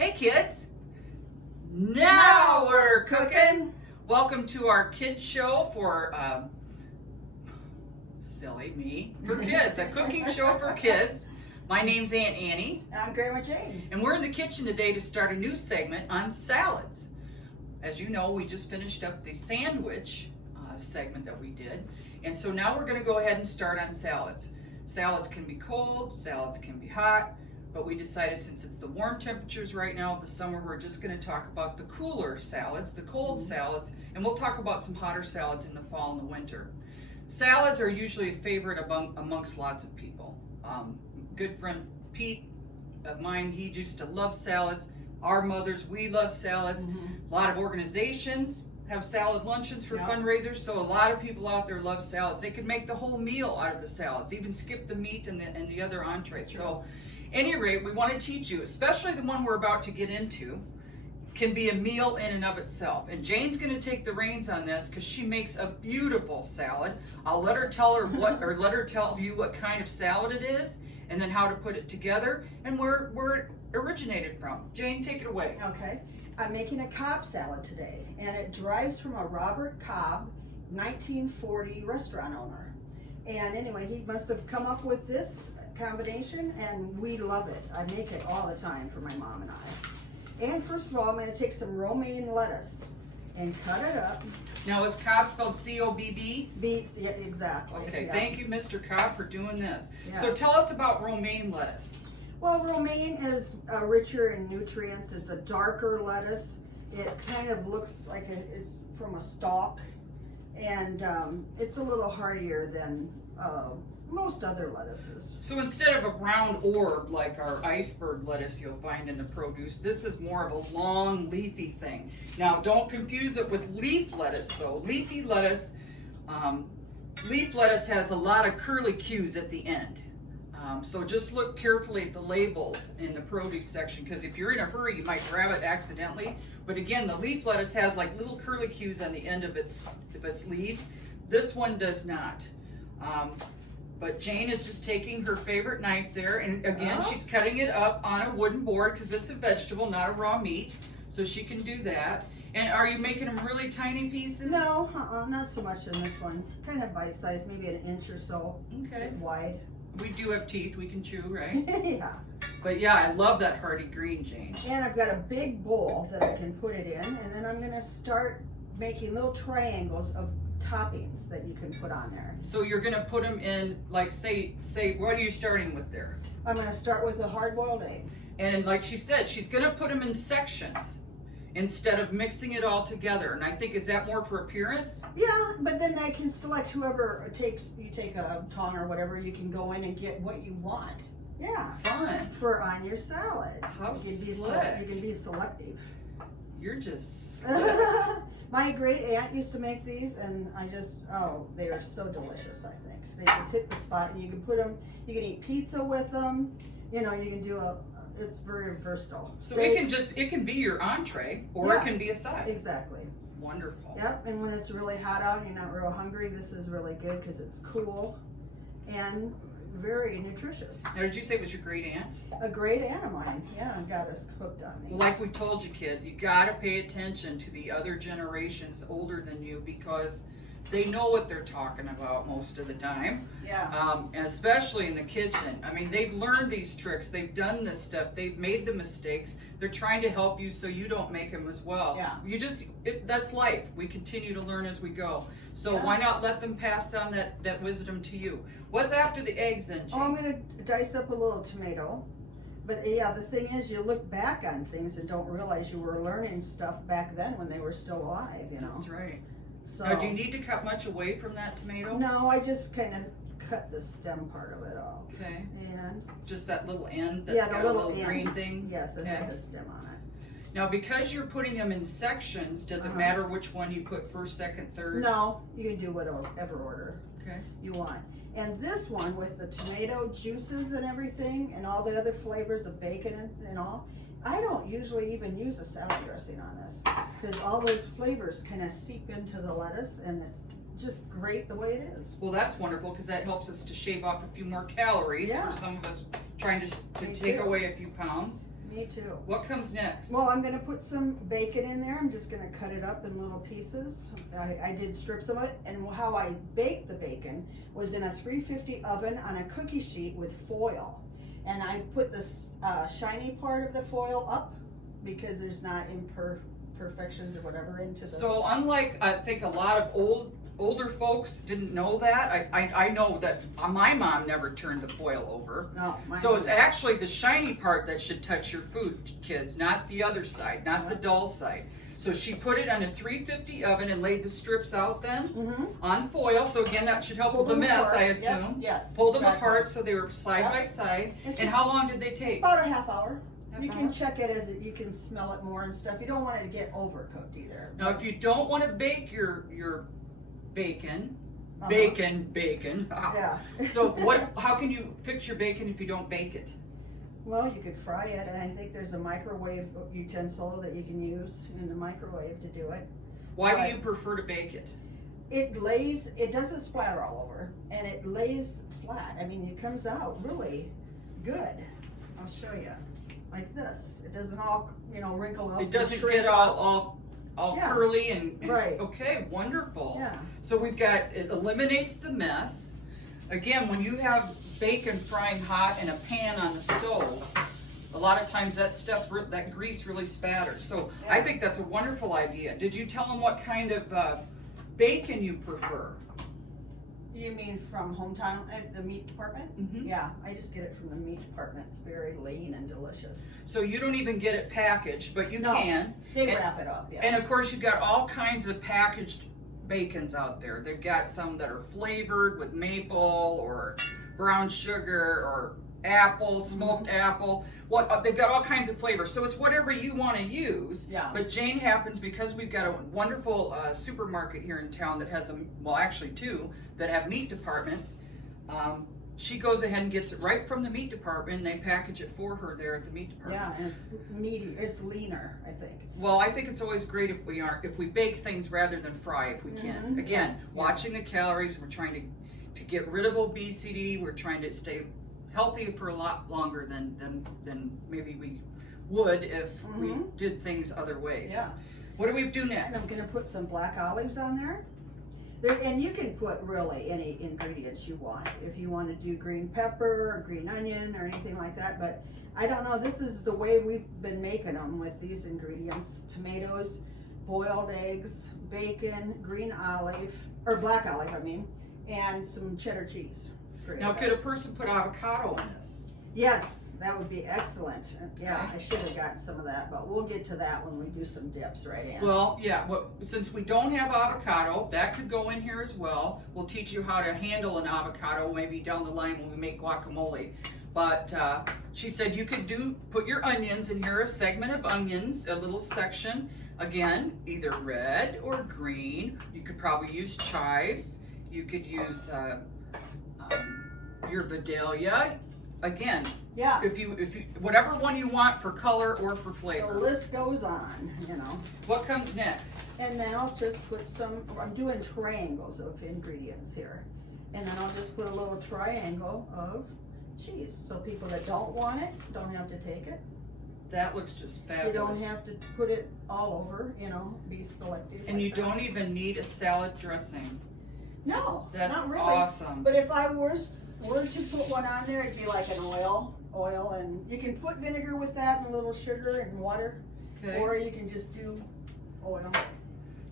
Hey kids, now we're cooking. Welcome to our kids show for silly me for kids, a cooking show for kids. My name's Aunt Annie. And I'm Grandma Jayne. And we're in the kitchen today to start a new segment on salads. As you know, we just finished up the sandwich segment that we did. And so now we're going to go ahead and start on salads. Salads can be cold, salads can be hot. But we decided since it's the warm temperatures right now of the summer, we're just going to talk about the cooler salads, the cold salads, and we'll talk about some hotter salads in the fall and the winter. Salads are usually a favorite amongst lots of people. Good friend Pete of mine, he used to love salads. Our mothers, we love salads. A lot of organizations have salad luncheons for fundraisers, so a lot of people out there love salads. They could make the whole meal out of the salads, even skip the meat and the other entrees. So any rate, we want to teach you, especially the one we're about to get into, can be a meal in and of itself. And Jayne's going to take the reins on this because she makes a beautiful salad. I'll let her tell you what kind of salad it is, and then how to put it together, and where it originated from. Jayne, take it away. Okay. I'm making a Cobb salad today, and it derives from a Robert Cobb, 1940 restaurant owner. And anyway, he must have come up with this combination, and we love it. I make it all the time for my mom and I. And first of all, I'm going to take some romaine lettuce and cut it up. Now, is Cobb spelled C-O-B-B? Beets, yeah, exactly. Okay, yeah. Thank you, Mr. Cobb, for doing this. Yeah. So tell us about romaine lettuce. Well, romaine is richer in nutrients. It's a darker lettuce. It kind of looks like it's from a stalk, and it's a little hardier than most other lettuces. So instead of a round orb like our iceberg lettuce you'll find in the produce, this is more of a long leafy thing. Now don't confuse it with leaf lettuce though. Leaf lettuce has a lot of curlicues at the end. So just look carefully at the labels in the produce section, because if you're in a hurry you might grab it accidentally. But again, the leaf lettuce has like little curlicues on the end of its leaves. This one does not. But Jayne is just taking her favorite knife there, and again, she's cutting it up on a wooden board because it's a vegetable, not a raw meat. So she can do that. And are you making them really tiny pieces? No, not so much in this one. Kind of bite-sized, maybe an inch or so wide. We do have teeth we can chew, right? Yeah. But yeah, I love that hearty green, Jayne. And I've got a big bowl that I can put it in, and then I'm going to start making little triangles of toppings that you can put on there. So you're going to put them in, like, say, what are you starting with there? I'm going to start with a hard-boiled egg. And like she said, she's going to put them in sections instead of mixing it all together. And I think, is that more for appearance? Yeah, but then I can select whoever you take a tong or whatever, you can go in and get what you want. Yeah. Fun. For on your salad. How slick. You can be selective. You're just slick. My great aunt used to make these, and they are so delicious, I think. They just hit the spot, and you can put them, you can eat pizza with them, you can do it's very versatile. So it can be your entree, or it can be a side. Exactly. Wonderful. Yep, and when it's really hot out and you're not real hungry, this is really good because it's cool and very nutritious. Now, did you say it was your great aunt? A great aunt of mine, got us hooked on these. Well, like we told you kids, you got to pay attention to the other generations older than you, because they know what they're talking about most of the time. Yeah. Especially in the kitchen. I mean, they've learned these tricks. They've done this stuff. They've made the mistakes. They're trying to help you so you don't make them as well. Yeah. That's life. We continue to learn as we go. So why not let them pass on that wisdom to you? What's after the eggs then, Jayne? Oh, I'm going to dice up a little tomato. But yeah, the thing is, you look back on things and don't realize you were learning stuff back then when they were still alive, That's right. So, now, do you need to cut much away from that tomato? No, I just kind of cut the stem part of it off. Okay. And just that little end that's got a little green thing? Yes, it had a stem on it. Now, because you're putting them in sections, does it matter which one you put first, second, third? No, you can do whatever order you want. And this one, with the tomato juices and everything, and all the other flavors of bacon and all, I don't usually even use a salad dressing on this, because all those flavors kind of seep into the lettuce, and it's just great the way it is. Well, that's wonderful, because that helps us to shave off a few more calories for some of us trying to take away a few pounds. Me too. What comes next? Well, I'm gonna put some bacon in there. I'm just gonna cut it up in little pieces. I did strips of it, and how I baked the bacon was in a 350 oven on a cookie sheet with foil. And I put this shiny part of the foil up because there's not imperfections or whatever into the... So unlike, I think a lot of older folks didn't know that. I know that my mom never turned the foil over. No, So it's actually the shiny part that should touch your food, kids, not the other side, not the dull side. So she put it on a 350 oven and laid the strips out then on foil. So again, that should help with the mess, I assume. Yep. Yes. Pulled them apart so they were side by side. And how long did they take? About a half hour. You Half can hour? check it you can smell it more and stuff. You don't want it to get overcooked either. Now, if you don't want to bake your bacon, Yeah. So how can you fix your bacon if you don't bake it? Well, you could fry it, and I think there's a microwave utensil that you can use in the microwave to do it. Why do you prefer to bake it? It doesn't splatter all over, and it lays flat. I mean, it comes out really good. I'll show you. Like this. It doesn't all, wrinkle up. It doesn't shrink get up. all Yeah. curly and Right. Okay, wonderful. Yeah. So it eliminates the mess. Again, when you have bacon frying hot in a pan on the stove, a lot of times that grease really spatters. So I Yeah. think that's a wonderful idea. Did you tell them what kind of bacon you prefer? You mean from Hometown at the meat department? Mhm. Yeah, I just get it from the meat department. It's very lean and delicious. So you don't even get it packaged, but you No. can. They And- wrap it up, yeah. And of course, you've got all kinds of packaged bacons out there. They've got some that are flavored with maple or brown sugar or apple, smoked apple. They've got all kinds of flavors. So it's whatever you want to use. Yeah. But Jayne happens, because we've got a wonderful supermarket here in town that has actually two that have meat departments. She goes ahead and gets it right from the meat department, and they package it for her there at the meat department. Yeah, and it's meaty. It's leaner, I think. Well, I think it's always great if we bake things rather than fry if we can. Mhm, Again, yes, watching the calories, we're trying to get rid of obesity, we're trying to stay healthy for a lot longer than maybe we would if we did things other ways. Yeah. What do we do And next? I'm gonna put some black olives on there. And you can put really any ingredients you want. If you want to do green pepper or green onion or anything like that, but I don't know, this is the way we've been making them with these ingredients. Tomatoes, boiled eggs, bacon, green olive, or black olive, I mean, and some cheddar cheese. Now, could a person put avocado in this? Yes, that would be excellent. Yeah, I should have gotten some of that, but we'll get to that when we do some dips right in. Well, yeah, since we don't have avocado, that could go in here as well. We'll teach you how to handle an avocado maybe down the line when we make guacamole. But she said you could put your onions in here, a segment of onions, a little section. Again, either red or green. You could probably use chives. You could use your Vidalia. Again, yeah, if you whatever one you want for color or for the flavor. list goes on, What comes next? And then I'll just put I'm doing triangles of ingredients here. And then I'll just put a little triangle of cheese. So people that don't want it don't have to take it. That looks just You fabulous. don't have to put it all over, be selective. And like you that. don't even need a salad dressing. No, That's not really. awesome. But if I were to put one on there, it'd be like an oil, and you can put vinegar with that and a little sugar and water, Okay. or you can just do oil.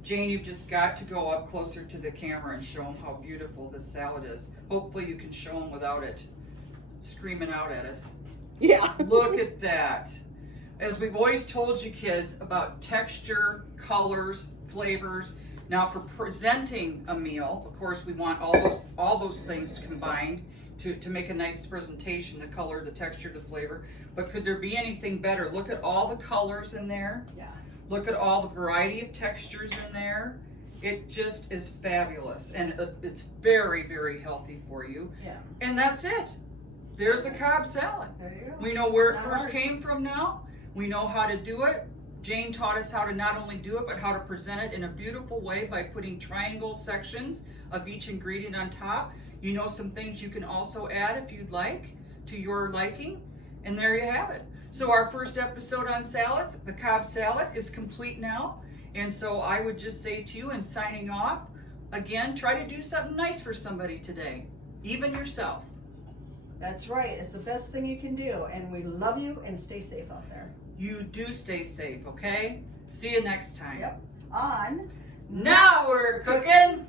Jayne, you've just got to go up closer to the camera and show them how beautiful this salad is. Hopefully you can show them without it screaming out at us. Yeah. Look at that. As we've always told you kids about texture, colors, flavors. Now for presenting a meal, of course we want all those things combined to make a nice presentation, the color, the texture, the flavor. But could there be anything better? Look at all the colors in there. Yeah. Look at all the variety of textures in there. It just is fabulous, and it's very, very healthy for you. Yeah. And that's it. There's a Cobb salad. There you go. We know where it Not first hard. came from now. We know how to do it. Jayne taught us how to not only do it, but how to present it in a beautiful way by putting triangle sections of each ingredient on top. You know some things you can also add if you'd like to your liking. And there you have it. So our first episode on salads, the Cobb salad, is complete now. And so I would just say to you in signing off, again, try to do something nice for somebody today, even yourself. That's right. It's the best thing you can do. And we love you, and stay safe out there. You do stay safe, okay? See you next time. Yep. On Now we're cooking.